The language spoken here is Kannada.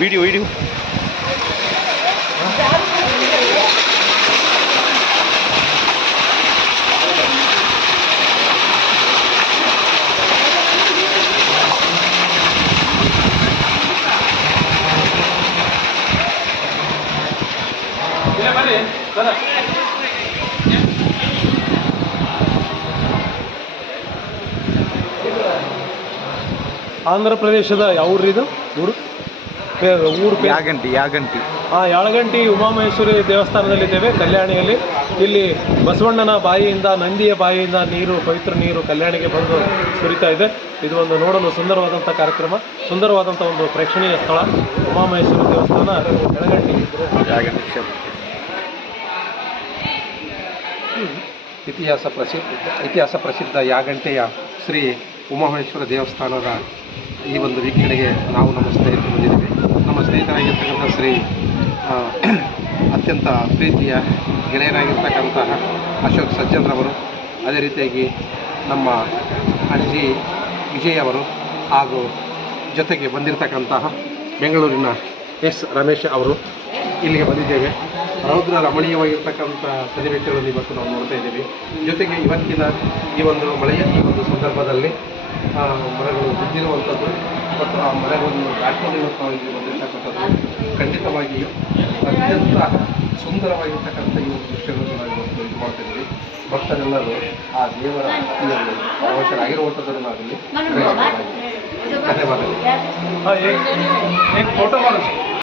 ವಿಡಿಯೋ ವಿಡಿಯೋ ಆಂಧ್ರ ಪ್ರದೇಶದ ಯಾವ ಊರು ಇದು? ಊರು? ಊರು ಯಾಗಂಟಿ ಯಾಗಂಟಿ. ಆ ಯಾಳಗಂಟಿ ಉಮಾಮಹೇಶ್ವರಿ ದೇವಸ್ಥಾನದಲ್ಲಿದ್ದೇವೆ ಕಲ್ಯಾಣಿಯಲ್ಲಿ. ಇಲ್ಲಿ ಬಸವಣ್ಣನ ಬಾಯಿಯಿಂದ ನಂದಿಯ ಬಾಯಿಯಿಂದ ನೀರು ಪವಿತ್ರ ನೀರು ಕಲ್ಯಾಣಿಗೆ ಬಂದು ಸುರಿತಾ ಇದೆ. ಇದು ಒಂದು ನೋಡಲು ಸುಂದರವಾದಂಥ ಕಾರ್ಯಕ್ರಮ ಸುಂದರವಾದಂಥ ಒಂದು ಪ್ರೇಕ್ಷಣೀಯ ಸ್ಥಳ. ಉಮಾಮಹೇಶ್ವರಿ ದೇವಸ್ಥಾನ ಯಳಗಂಟಿ ಇತಿಹಾಸ ಪ್ರಸಿದ್ಧ ಇತಿಹಾಸ ಪ್ರಸಿದ್ಧ ಯಾಗಂಟೆಯ ಶ್ರೀ ಉಮಾಮಹೇಶ್ವರ ದೇವಸ್ಥಾನದ ಈ ಒಂದು ವೀಕ್ಷಣೆಗೆ ನಾವು ನಮ್ಮ ಸ್ನೇಹಿತರು ಬಂದಿದ್ದೇವೆ. ಸ್ನೇಹಿತರಾಗಿರ್ತಕ್ಕಂಥ ಶ್ರೀ ಅತ್ಯಂತ ಪ್ರೀತಿಯ ಗೆಳೆಯರಾಗಿರ್ತಕ್ಕಂತಹ ಅಶೋಕ್ ಸಜ್ಜನ್ರವರು ಅದೇ ರೀತಿಯಾಗಿ ನಮ್ಮ ಅಣಜಿ ವಿಜಯ್ ಅವರು ಹಾಗೂ ಜೊತೆಗೆ ಬಂದಿರತಕ್ಕಂತಹ ಬೆಂಗಳೂರಿನ ಎಸ್ ರಮೇಶ್ ಅವರು ಇಲ್ಲಿಗೆ ಬಂದಿದ್ದೇವೆ. ರೌದ್ರ ರಮಣೀಯವಾಗಿರ್ತಕ್ಕಂಥ ಸನ್ನಿವೇಶಗಳನ್ನು ಇವತ್ತು ನಾವು ನೋಡ್ತಾ ಇದ್ದೀವಿ. ಜೊತೆಗೆ ಇವತ್ತಿನ ಈ ಒಂದು ಮಳೆಯ ಈ ಒಂದು ಸಂದರ್ಭದಲ್ಲಿ ಮರಗಳು ಬಿದ್ದಿರುವಂಥದ್ದು. ಮತ್ತು ಆ ಮರಗಳನ್ನು ದಾಟಿಕೊಂಡು ಇವತ್ತು ನಾವು ಇಲ್ಲಿ ಬಂದಿರತಕ್ಕಂಥದ್ದು ಖಂಡಿತವಾಗಿಯೂ ಅತ್ಯಂತ ಸುಂದರವಾಗಿರ್ತಕ್ಕಂಥ ಈ ಒಂದು ದೃಶ್ಯಗಳನ್ನು ನಾವು ಇವತ್ತು ಇದು ಮಾಡ್ತಿದ್ವಿ ಭಕ್ತರೆಲ್ಲರೂ ಆ ದೇವರ ಭಕ್ತಿಯಲ್ಲಿ ಪರವಶರಾಗಿರುವಂಥದ್ದನ್ನು ನಾವಿಲ್ಲಿ. ಧನ್ಯವಾದಗಳು. ಫೋಟೋ